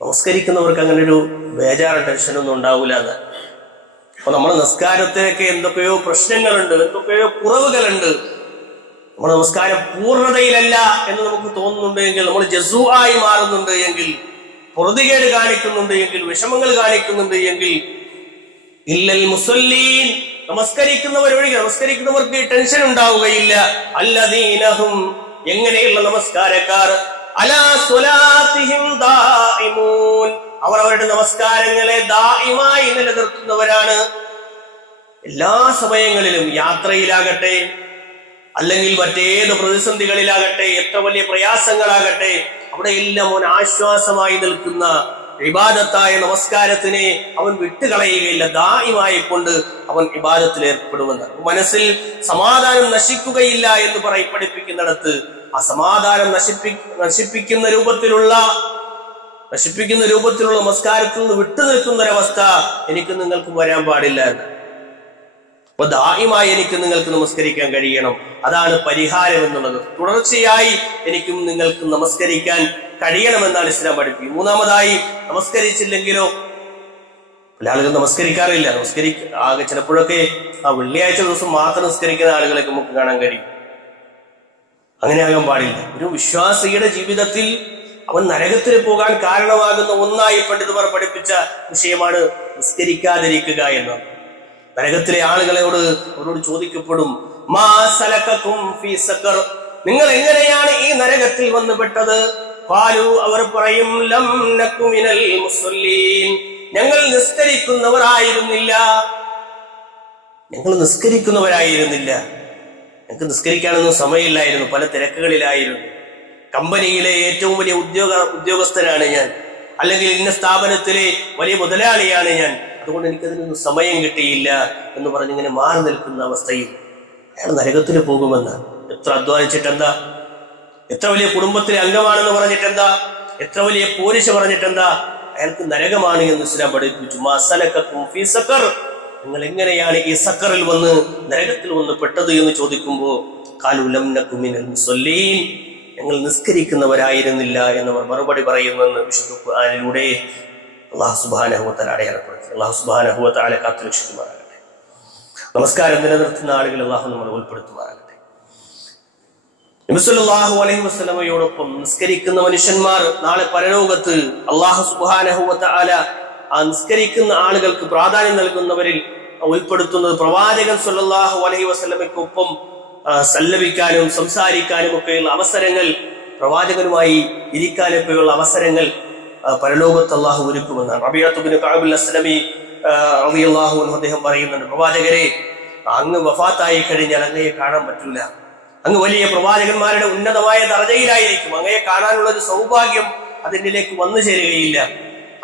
നമസ്കരിക്കുന്നവർക്ക് അങ്ങനെ ഒരു ബേജാറും ടെൻഷനൊന്നും ഉണ്ടാവില്ല എന്ന്. അപ്പൊ നമ്മുടെ നമസ്കാരത്തിലൊക്കെ എന്തൊക്കെയോ പ്രശ്നങ്ങളുണ്ട്, എന്തൊക്കെയോ കുറവുകളുണ്ട്. നമ്മുടെ നമസ്കാരം പൂർണ്ണതയിലല്ല എന്ന് നമുക്ക് തോന്നുന്നുണ്ട് എങ്കിൽ, നമ്മൾ ജസൂ ആയി മാറുന്നുണ്ട് എങ്കിൽ, പൊറുതികേട് കാണിക്കുന്നുണ്ട് എങ്കിൽ, വിഷമങ്ങൾ കാണിക്കുന്നുണ്ട് എങ്കിൽ, ഇല്ലൽ മുസല്ലീൻ, നമസ്കരിക്കുന്നവരൊഴികെ, നമസ്കരിക്കുന്നവർക്ക് ടെൻഷൻ ഉണ്ടാവുകയില്ല. അല്ലദീനഹും, എങ്ങനെയുള്ള നമസ്കാരക്കാർ, അലാ സ്വലാത്തിഹിം ദാഇമൂൻ, അവർ അവരുടെ നമസ്കാരങ്ങളെ ദായിമായി നിലനിർത്തുന്നവരാണ്. എല്ലാ സമയങ്ങളിലും, യാത്രയിലാകട്ടെ അല്ലെങ്കിൽ മറ്റേത് പ്രതിസന്ധികളിലാകട്ടെ, എത്ര വലിയ പ്രയാസങ്ങളാകട്ടെ, അവിടെ എല്ലാം അവൻ ആശ്വാസമായി നിൽക്കുന്ന ഇബാദത്തായ നമസ്കാരത്തിനെ അവൻ വിട്ടുകളയുകയില്ല. ദായിമായി കൊണ്ട് അവൻ ഇബാദത്തിൽ ഏർപ്പെടുമെന്ന്. മനസ്സിൽ സമാധാനം നശിക്കുകയില്ല എന്ന് പഠിപ്പിക്കുന്നിടത്ത് ആ സമാധാനം നശിപ്പിക്കുന്ന രൂപത്തിലുള്ള നമസ്കാരത്തിൽ നിന്ന് വിട്ടുനിൽക്കുന്ന ഒരവസ്ഥ എനിക്ക് നിങ്ങൾക്ക് വരാൻ പാടില്ല എന്ന്. അപ്പൊ ദായിമായി എനിക്ക് നിങ്ങൾക്ക് നമസ്കരിക്കാൻ കഴിയണം. അതാണ് പരിഹാരം എന്നുള്ളത്. തുടർച്ചയായി എനിക്കും നിങ്ങൾക്ക് നമസ്കരിക്കാൻ കഴിയണമെന്നാണ് ഇസ്ലാം പഠിപ്പിക്കുന്നത്. മൂന്നാമതായി, നമസ്കരിച്ചില്ലെങ്കിലോ, പല ആളുകൾ നമസ്കരിക്കാറില്ല. ആകെ ചിലപ്പോഴൊക്കെ ആ വെള്ളിയാഴ്ച ദിവസം മാത്രം നമസ്കരിക്കുന്ന ആളുകളൊക്കെ നമുക്ക് കാണാൻ കഴിയും. അങ്ങനെ ആകാൻ പാടില്ല. ഒരു വിശ്വാസിയുടെ ജീവിതത്തിൽ അവൻ നരകത്തിൽ പോകാൻ കാരണമാകുന്ന ഒന്നായി പണ്ഡിതന്മാർ പഠിപ്പിച്ച വിഷയമാണ് നിസ്കരിക്കാതിരിക്കുക എന്നത്. നരകത്തിലെ അവരോട് ചോദിക്കപ്പെടും, മാ സലകകും ഫീ സഖർ, നിങ്ങൾ എങ്ങനെയാണ് ഈ നരകത്തിൽ വന്നുപെട്ടത്? ഖാലു, അവർ പറയും, ലം നകു മിനൽ മുസല്ലീൻ, ഞങ്ങൾ നിസ്കരിക്കുന്നവരായിരുന്നില്ല. ഞങ്ങൾക്ക് നിസ്കരിക്കാനൊന്നും സമയമില്ലായിരുന്നു, പല തിരക്കുകളിലായിരുന്നു. കമ്പനിയിലെ ഏറ്റവും വലിയ ഉദ്യോഗസ്ഥനാണ് ഞാൻ, അല്ലെങ്കിൽ ഇന്ന സ്ഥാപനത്തിലെ വലിയ മുതലാളിയാണ് ഞാൻ, അതുകൊണ്ട് എനിക്കതിനൊന്നും സമയം കിട്ടിയില്ല എന്ന് പറഞ്ഞിങ്ങനെ മാറി നിൽക്കുന്ന അവസ്ഥയിൽ അയാൾ നരകത്തിൽ പോകുമെന്ന്. എത്ര അധ്വാനിച്ചിട്ടെന്താ, എത്ര വലിയ കുടുംബത്തിലെ അംഗമാണെന്ന് പറഞ്ഞിട്ടെന്താ, എത്ര വലിയ പോരിശ പറഞ്ഞിട്ടെന്താ, അയാൾക്ക് നരകമാണ് എന്ന് ഇസ്ലാം പഠിപ്പിച്ചു. മാ സലകകും ഫീ സഖർ, നിങ്ങൾ എങ്ങനെയാണ് ഈ സഖറിൽ വന്ന് നരകത്തിൽ വന്ന് പെട്ടത് എന്ന് ചോദിക്കുമ്പോൾ ഖാലു ലം നകു മിനൽ മുസല്ലീൻ, ഞങ്ങൾ നിസ്കരിക്കുന്നവരായിരുന്നില്ല എന്നവർ മറുപടി പറയുമെന്ന് വിശുദ്ധ ഖുർആനിലൂടെ അല്ലാഹു സുബ്ഹാനഹു വ തആല അടയാളപ്പെടുത്തി. അല്ലാഹു സുബ്ഹാനഹു വ തആല കാത്തുരക്ഷിക്കുമാറാകട്ടെ. നമസ്കാരം നിലനിർത്തുന്ന ആളുകൾ അല്ലാഹു നമ്മളെ ഉൾപ്പെടുത്തുമാറാകട്ടെ. നബി സല്ലല്ലാഹു അലൈഹി വസല്ലമയോടൊപ്പം നിസ്കരിക്കുന്ന മനുഷ്യന്മാർ നാളെ പരലോകത്ത് അല്ലാഹു സുബ്ഹാനഹു വ തആല ആ നിസ്കരിക്കുന്ന ആളുകൾക്ക് പ്രാധാന്യം നൽകുന്നവരിൽ ഉൾപ്പെടുത്തുന്നത് പ്രവാചകൻ സല്ലല്ലാഹു അലൈഹി വസല്ലമയ്ക്കൊപ്പം സല്ലപിക്കാനും സംസാരിക്കാനും ഒക്കെയുള്ള അവസരങ്ങൾ, പ്രവാചകനുമായി ഇരിക്കാനൊക്കെയുള്ള അവസരങ്ങൾ പരലോകത്ത് അല്ലാഹു ഒരുക്കുമെന്നാണ്. റബീഅത്ത് ഇബ്നു കഅബ് അസ്ലമി റളിയല്ലാഹു അൻഹു അദ്ദേഹം പറയുന്നുണ്ട്, പ്രവാചകരെ, അങ്ങ് വഫാത്തായി കഴിഞ്ഞാൽ അങ്ങയെ കാണാൻ പറ്റൂല. അങ്ങ് വലിയ പ്രവാചകന്മാരുടെ ഉന്നതമായ ദർജയിലായിരിക്കും. അങ്ങയെ കാണാനുള്ള ഒരു സൗഭാഗ്യം അതിലേക്ക് വന്നു ചേരുകയില്ല.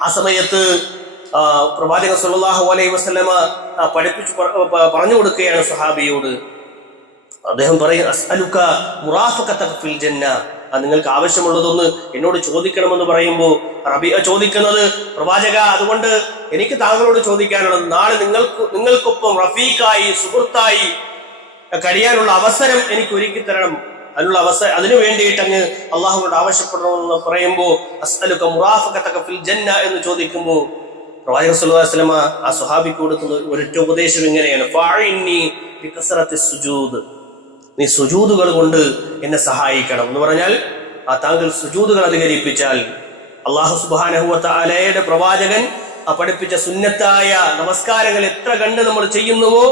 ആ സമയത്ത് പ്രവാചകൻ സല്ലല്ലാഹു അലൈഹി വസല്ലമ പഠിപ്പിച്ചു പറഞ്ഞു കൊടുക്കുകയാണ് സ്വഹാബിയോട്. അദ്ദേഹം പറയും, അസ്അലുക മുറാഫഖതക ഫിൽ ജന്ന, നിങ്ങൾക്ക് ആവശ്യമുള്ളതൊന്ന് എന്നോട് ചോദിക്കണമെന്ന് പറയുമ്പോൾ റബീഅ ചോദിക്കുന്നത്, പ്രവാചക, അതുകൊണ്ട് എനിക്ക് താങ്കളോട് ചോദിക്കാനുള്ളത്, നാളെ നിങ്ങൾക്കൊപ്പം റഫീഖായി സുഹൃത്തായി കഴിയാനുള്ള അവസരം എനിക്ക് ഒരുക്കി തരണം. അതിനു വേണ്ടിയിട്ട് അങ്ങ് അള്ളാഹുവോട് ആവശ്യപ്പെടണമെന്ന് പറയുമ്പോൾ അസ്അലുക മുറാഫഖതക ഫിൽ ജന്ന എന്ന് ചോദിക്കുമ്പോൾ പ്രവാചകൻ സല്ലല്ലാഹു അലൈഹി വസല്ലമ ആ സ്വഹാബിക്ക് കൊടുക്കുന്ന ഒരൊറ്റ ഉപദേശം ഇങ്ങനെയാണ്, ഫഅഇന്നി ബികസറത്തി സുജൂദ്, നീ സുജൂദുകൾ കൊണ്ട് എന്നെ സഹായിക്കണം എന്ന് പറഞ്ഞാൽ താങ്കൾ സുജൂദുകൾ അധികരിപ്പിച്ചാൽ അല്ലാഹു സുബ്ഹാനഹു വ തആലയുടെ പ്രവാചകൻ പഠിപ്പിച്ച സുന്നത്തായ നമസ്കാരങ്ങൾ എത്ര കണ്ട് നമ്മൾ ചെയ്യുന്നുവോ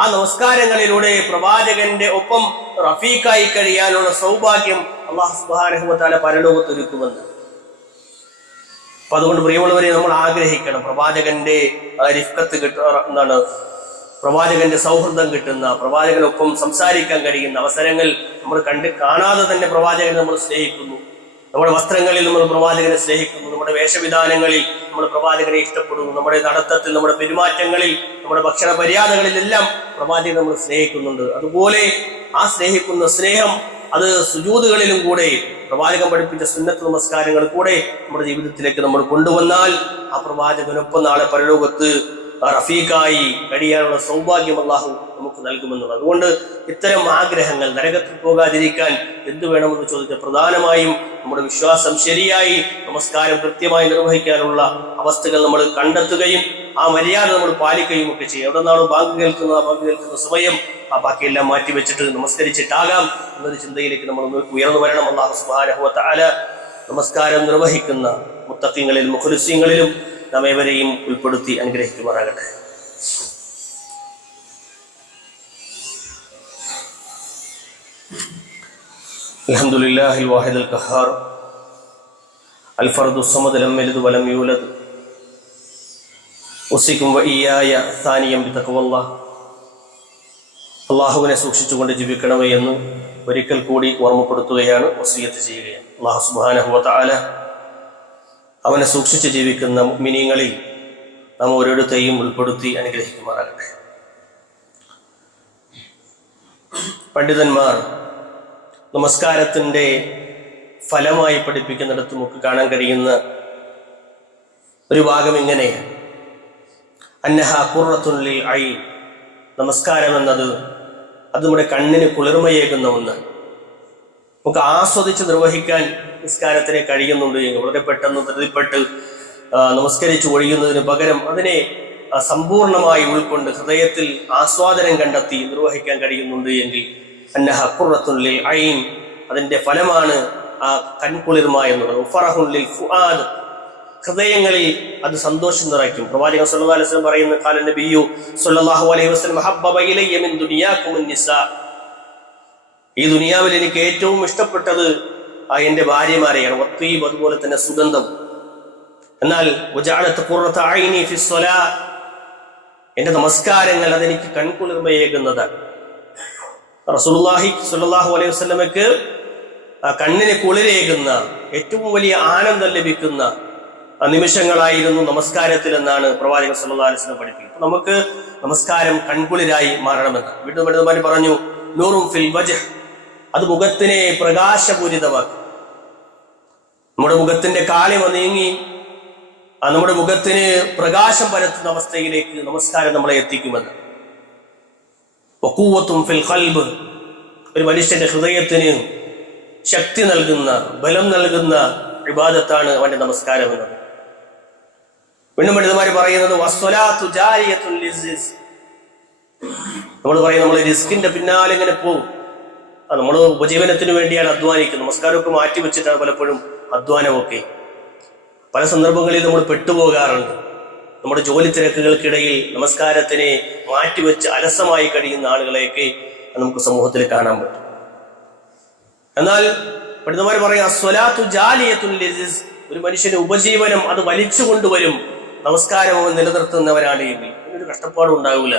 ആ നമസ്കാരങ്ങളിലൂടെ പ്രവാചകന്റെ ഒപ്പം റഫീഖായി കഴിയാനുള്ള സൗഭാഗ്യം അല്ലാഹു സുബ്ഹാനഹു വ തആല പരലോകത്ത് ഒരുക്കുമെന്ന്. അപ്പൊ അതുകൊണ്ട് പ്രിയമുള്ളവരെ, നമ്മൾ ആഗ്രഹിക്കണം പ്രവാചകന്റെ റിഫ്ഖത്ത് എന്താണ്, പ്രവാചകന്റെ സൗഹൃദം കിട്ടുന്ന, പ്രവാചകനൊപ്പം സംസാരിക്കാൻ കഴിയുന്ന അവസരങ്ങൾ നമ്മൾ കാണാതെ തന്നെ പ്രവാചകനെ നമ്മൾ സ്നേഹിക്കുന്നു. നമ്മുടെ വസ്ത്രങ്ങളിൽ നമ്മൾ പ്രവാചകനെ സ്നേഹിക്കുന്നു, നമ്മുടെ വേഷവിധാനങ്ങളിൽ നമ്മൾ പ്രവാചകനെ ഇഷ്ടപ്പെടുന്നു, നമ്മുടെ നടത്തത്തിൽ, നമ്മുടെ പെരുമാറ്റങ്ങളിൽ, നമ്മുടെ ഭക്ഷണ മര്യാദകളിലെല്ലാം പ്രവാചകനെ നമ്മൾ സ്നേഹിക്കുന്നുണ്ട്. അതുപോലെ ആ സ്നേഹിക്കുന്ന സ്നേഹം അത് സുജൂദുകളിലും കൂടെ പ്രവാചകൻ പഠിപ്പിച്ച സുന്നത്ത് നമസ്കാരങ്ങൾ കൂടെ നമ്മുടെ ജീവിതത്തിലേക്ക് നമ്മൾ കൊണ്ടുവന്നാൽ ആ പ്രവാചകനൊപ്പം നാളെ പരലോകത്ത് റഫീഖായി കഴിയാനുള്ള സൗഭാഗ്യം അല്ലാഹു നമുക്ക് നൽകുമെന്നുള്ളത്. അതുകൊണ്ട് ഇത്തരം ആഗ്രഹങ്ങൾ, നരകത്തിൽ പോകാതിരിക്കാൻ എന്തു വേണമെന്ന് ചോദിച്ചാൽ പ്രധാനമായും നമ്മുടെ വിശ്വാസം ശരിയായി നമസ്കാരം കൃത്യമായി നിർവഹിക്കാനുള്ള അവസ്ഥകൾ നമ്മൾ കണ്ടെത്തുകയും ആ മര്യാദ നമ്മൾ പാലിക്കുകയും ഒക്കെ ചെയ്യും. എവിടെ നിന്നാണ് ബാങ്ക് കേൾക്കുന്ന സമയം ആ ബാക്കിയെല്ലാം മാറ്റിവെച്ചിട്ട് നമസ്കരിച്ചിട്ടാകാം എന്നൊരു ചിന്തയിലേക്ക് നമ്മൾ ഉയർന്നു വരണം. അല്ലാഹു സുബ്ഹാനഹു വ തആല നമസ്കാരം നിർവഹിക്കുന്ന മുത്തഖീങ്ങളിലും മുഖ്ലിസീങ്ങളിലും നാം ഏവരെയും ഉൾപ്പെടുത്തി അനുഗ്രഹിക്കുമാറാകട്ടെ. അൽഹംദുലില്ലാഹിൽ വാഹിദുൽ ഖഹാർ അൽ ഫർദുസ് സമദ് ലം യലിദ് വലം യൂലദ് ഉസികും വഇയ്യായ സാനിയം ബിതഖ്വല്ലാഹ്. അല്ലാഹുവിനെ സൂക്ഷിച്ചുകൊണ്ട് ജീവിക്കണമേ എന്ന് ഒരിക്കൽ കൂടി ഓർമ്മപ്പെടുത്തുകയാണ്, വസിയത്ത് ചെയ്യുകയാണ്. അല്ലാഹു സുബ്ഹാനഹു വ തആല അവനെ സൂക്ഷിച്ച് ജീവിക്കുന്ന മുഅ്മിനീങ്ങളിൽ നാം ഓരോരുത്തരെയും ഉൾപ്പെടുത്തി അനുഗ്രഹിക്കുമാറാകട്ടെ. പണ്ഡിതന്മാർ നമസ്കാരത്തിന്റെ ഫലമായി പഠിപ്പിക്കുന്നിടത്ത് നമുക്ക് കാണാൻ കഴിയുന്ന ഒരു ഭാഗം ഇങ്ങനെയാണ്, അന്നഹ ഖുർറത്തുൻ ലിൽ ഐൻ. നമസ്കാരം എന്നത് അത് നമ്മുടെ കണ്ണിന് കുളിർമയേകുന്ന ഒന്ന്. നമുക്ക് ആസ്വദിച്ച് നിർവഹിക്കാൻ നിസ്കാരത്തിനെ കഴിയുന്നുണ്ട് എങ്കിൽ വളരെ പെട്ടെന്ന് ധൃതിപ്പെട്ട് നമസ്കരിച്ച് ഒഴിയുന്നതിന് പകരം അതിനെ സമ്പൂർണമായി ഉൾക്കൊണ്ട് ഹൃദയത്തിൽ ആസ്വാദനം കണ്ടെത്തി നിർവഹിക്കാൻ കഴിയുന്നുണ്ട് എങ്കിൽ അന്നഹ ഖുർറത്തുൻ ലിൽ ഐൻ, അതിന്റെ ഫലമാണ് ആ കൺകുളിർമ എന്നുള്ളത്. ഫറഹുൻ ലിൽ ഫുആദ്, ഹൃദയങ്ങളിൽ അത് സന്തോഷം നിറയ്ക്കും. പ്രവാചകൻ സല്ലല്ലാഹു അലൈഹി വസല്ലം പറയുന്നു, ഖാല നബിയ്യു സല്ലല്ലാഹു അലൈഹി വസല്ലം ഹബ്ബബ ഇലയ്യ മിൻ ദുനിയാകും നിസാ, ഈ ദുനിയാവിൽ എനിക്ക് ഏറ്റവും ഇഷ്ടപ്പെട്ടത് എന്റെ ഭാര്യമാരെയാണ്. വത്തീബ്, അതുപോലെ തന്നെ സുഗന്ധം. എന്നാൽ വജഅലത് ഖുർറത ഐനി ഫി സ്വലാ, എന്റെ നമസ്കാരങ്ങൾ അതെനിക്ക് കൺകുളിർമയേകുന്നതാണ്. റസൂലുള്ളാഹി സ്വല്ലല്ലാഹു അലൈഹി വസല്ലമക്ക് കണ്ണിന് കുളിരേകുന്ന, ഏറ്റവും വലിയ ആനന്ദം ലഭിക്കുന്ന നിമിഷങ്ങളായിരുന്നു നമസ്കാരത്തിൽ എന്നാണ് പ്രവാചകൻ സല്ലല്ലാഹു അലൈഹി വസല്ലം പഠിപ്പിക്കുന്നത്. നമുക്ക് നമസ്കാരം കൺകുളിരായി മാറണമെന്ന് വീണ്ടും പണ്ഡിതന്മാർ പറഞ്ഞു, നൂറും ഫിൽ വജ്ഹ്, അത് മുഖത്തിനെ പ്രകാശപൂരിതമാക്കും. നമ്മുടെ മുഖത്തിന്റെ കാളിമ നീങ്ങി നമ്മുടെ മുഖത്തിന് പ്രകാശം പരത്തുന്ന അവസ്ഥയിലേക്ക് നമസ്കാരം നമ്മളെ എത്തിക്കുമെന്ന്. വഖൂവത്തും ഫിൽ ഖൽബ്, ഒരു മനുഷ്യന്റെ ഹൃദയത്തിന് ശക്തി നൽകുന്ന, ബലം നൽകുന്ന ഇബാദത്താണ് അവന്റെ നമസ്കാരം എന്നത്. വീണ്ടും പണ്ഡിതന്മാർ പറയുന്നത് വസ്വലാത്തു ജാരിയത്തുൻ ലിസ്സിസ്, നമ്മൾ പറയും നമ്മൾ റിസ്കിന്റെ പിന്നാലെ ഇങ്ങനെ പോകും. നമ്മൾ ഉപജീവനത്തിന് വേണ്ടിയാണ് അധ്വാനിക്കുന്നത്. നമസ്കാരമൊക്കെ മാറ്റി വെച്ചിട്ടാണ് പലപ്പോഴും അധ്വാനമൊക്കെ. പല സന്ദർഭങ്ങളിൽ നമ്മൾ പെട്ടുപോകാറുണ്ട്. നമ്മുടെ ജോലി തിരക്കുകൾക്കിടയിൽ നമസ്കാരത്തിനെ മാറ്റിവെച്ച് അലസമായി കഴിയുന്ന ആളുകളെയൊക്കെ നമുക്ക് സമൂഹത്തിൽ കാണാൻ പറ്റും. എന്നാൽ പണ്ഡിതന്മാർ പറയും അസ്വലാത്തു ജാലിയത്തുൻ ലിസ്സിസ്, ഒരു മനുഷ്യന് ഉപജീവനം അത് വലിച്ചു കൊണ്ടുവരും നമസ്കാരം അവൻ നിലനിർത്തുന്നവരാണ് എങ്കിൽ. ഒരു കഷ്ടപ്പാടും ഉണ്ടാവില്ല.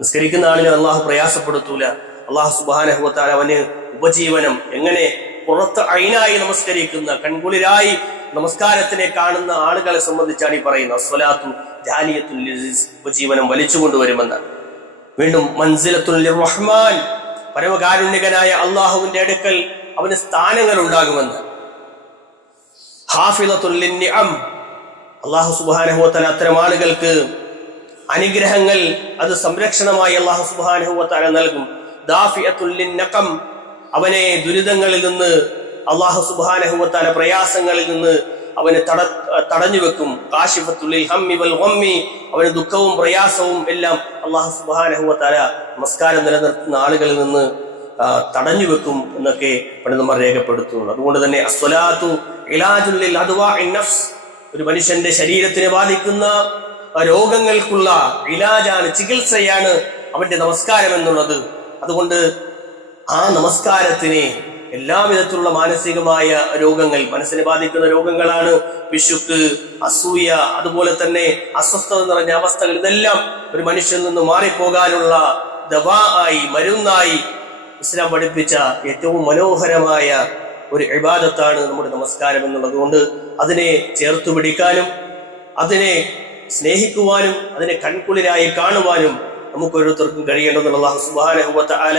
നിസ്കരിക്കുന്ന ആളിനെ അള്ളാഹു പ്രയാസപ്പെടുത്തൂല. അള്ളാഹു സുബ്ഹാനഹു വ തആല അവന് ഉപജീവനം എങ്ങനെ പുറത്ത് ഐനായി നമസ്കരിക്കുന്ന, കൺകുളിരായി നമസ്കാരത്തിനെ കാണുന്ന ആളുകളെ സംബന്ധിച്ചാണ് ഈ പറയുന്നത് അസ്വലാത്തു ജാലിയത്തുൽ ലിസ്, ഉപജീവനം വലിച്ചുകൊണ്ടുവരുമെന്ന്. വീണ്ടും മൻസിലത്തുൽ റഹ്മാൻ, പരമകാരുണ്യകനായ അള്ളാഹുവിന്റെ അടുക്കൽ അവന് സ്ഥാനങ്ങൾ ഉണ്ടാകുമെന്ന്. ഹാഫിളത്തുൽ ലിന്നിഅം, അള്ളാഹു സുബ്ഹാനഹു വ തആല അത്തരം ആളുകൾക്ക് അനുഗ്രഹങ്ങൾ അത് സംരക്ഷണമായി അള്ളാഹു സുബ്ഹാനഹു വ തആല നൽകും. ദാഫിഅത്തുൽ ലിന്നഖം, അവനെ ദുരിതങ്ങളിൽ നിന്ന് അള്ളാഹു സുബ്ഹാനഹു വ തആല പ്രയാസങ്ങളിൽ നിന്ന് അവനെ തടഞ്ഞു വെക്കും. കാശിഫത്തുൽ ഹമ്മി വൽ ഗമ്മി, അവന് ദുഃഖവും പ്രയാസവും എല്ലാം അള്ളാഹു സുബ്ഹാനഹു വ തആല നമസ്കാരം നിലനിർത്തുന്ന ആളുകളിൽ നിന്ന് തടഞ്ഞു വെക്കും എന്നൊക്കെ പണ്ഡിതന്മാർ രേഖപ്പെടുത്തുന്നു. അതുകൊണ്ട് തന്നെ അസ്വലാത്തു ഇലാജുൽ ലിൽ അദ്വാഇൻ നഫ്സ്, ഒരു മനുഷ്യന്റെ ശരീരത്തിനെ ബാധിക്കുന്ന രോഗങ്ങൾക്കുള്ള ഇലാജാണ്, ചികിത്സയാണ് അവന്റെ നമസ്കാരം എന്നുള്ളത്. അതുകൊണ്ട് ആ നമസ്കാരത്തിനെ എല്ലാവിധത്തിലുള്ള മാനസികമായ രോഗങ്ങൾ, മനസ്സിനെ ബാധിക്കുന്ന രോഗങ്ങളാണ് പിശുക്ക്, അസൂയ, അതുപോലെ തന്നെ അസ്വസ്ഥത നിറഞ്ഞ അവസ്ഥകൾ, ഇതെല്ലാം ഒരു മനുഷ്യനിൽ നിന്ന് മാറിപ്പോകാനുള്ള ദവാ ആയി, മരുന്നായി ഇസ്ലാം പഠിപ്പിച്ച ഏറ്റവും മനോഹരമായ ഒരു ഇബാദത്താണ് നമ്മുടെ നമസ്കാരം എന്നുള്ളത്. കൊണ്ട് അതിനെ ചേർത്തു പിടിക്കാനും അതിനെ സ്നേഹിക്കുവാനും അതിനെ കൺകുളിരായി കാണുവാനും നമുക്ക് ഓരോരുത്തർക്കും കഴിയേണ്ടതുള്ള അല്ലാഹു സുബ്ഹാനഹു വ തആല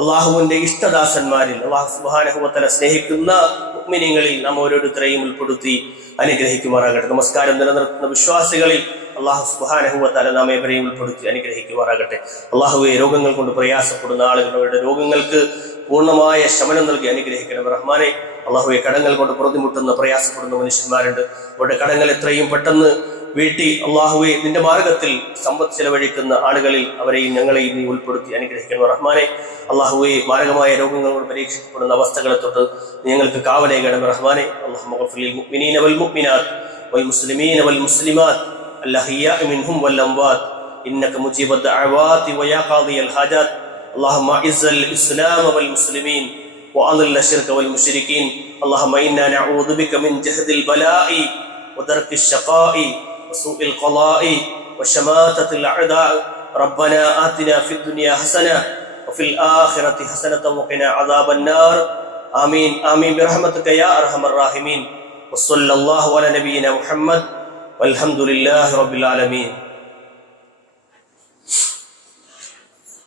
അള്ളാഹുവിന്റെ ഇഷ്ടദാസന്മാരിൽ, അള്ളാഹു സുബ്ഹാനഹു വ തആല സ്നേഹിക്കുന്ന മുഅ്മിനീങ്ങളിൽ നാം ഓരോരുത്തരെയും ഉൾപ്പെടുത്തി അനുഗ്രഹിക്കുമാറാകട്ടെ. നമസ്കാരം നിലനിർത്തുന്ന വിശ്വാസികളിൽ അള്ളാഹു സുബ്ഹാനഹു വ തആല നാം ഏവരെയും ഉൾപ്പെടുത്തി അനുഗ്രഹിക്കുമാറാകട്ടെ. അള്ളാഹുവെ, രോഗങ്ങൾ കൊണ്ട് പ്രയാസപ്പെടുന്ന ആളുകളുടെ രോഗങ്ങൾക്ക് പൂർണ്ണമായ ശമനം നൽകി അനുഗ്രഹിക്കണം റഹ്മാനെ. അള്ളാഹുവെ, കടങ്ങൾ കൊണ്ട് പുറത്തുമുട്ടുന്ന പ്രയാസപ്പെടുന്ന മനുഷ്യന്മാരുണ്ട്. അവരുടെ കടങ്ങൾ എത്രയും പെട്ടെന്ന് വീട്ടി അള്ളാഹുവെ നിന്റെ മാർഗത്തിൽ സമ്പത്ത് ചെലവഴിക്കുന്ന ആളുകളിൽ അവരെയും ഞങ്ങളെയും നീ ഉൾപ്പെടുത്തി അനുഗ്രഹിക്കണം റഹ്മാനെ. അള്ളാഹുവെ, മാരകമായ രോഗങ്ങൾ കൊണ്ട് പരീക്ഷിക്കപ്പെടുന്ന അവസ്ഥകളെ തൊട്ട് ഞങ്ങൾക്ക് കാവലേകണം റഹ്മാനെ. അല്ലാഹുമ്മ ഗ്ഫിർ ലിൽ മുഅ്മിനീന വൽ മുഅ്മിനാത്ത് വൽ മുസ്ലിമീന വൽ മുസ്ലിമാത്ത് അൽഅഹ്യാഇ മിൻഹും വൽ അംവാത്ത് ഇന്നക മുജീബുദ് ദഅവാതി വയാ ഖാദിയൽ ഹാജാത്ത്. اللهم اعز الاسلام والمسلمين واذل الشرك والمشركين. اللهم انا نعوذ بك من جهد البلاء ودرك الشقاء وسوء القضاء وشماتة الاعداء. ربنا آتنا في الدنيا حسنة وفي الآخرة حسنة وقنا عذاب النار. آمين آمين برحمتك يا أرحم الراحمين. وصلى الله على نبينا محمد والحمد لله رب العالمين.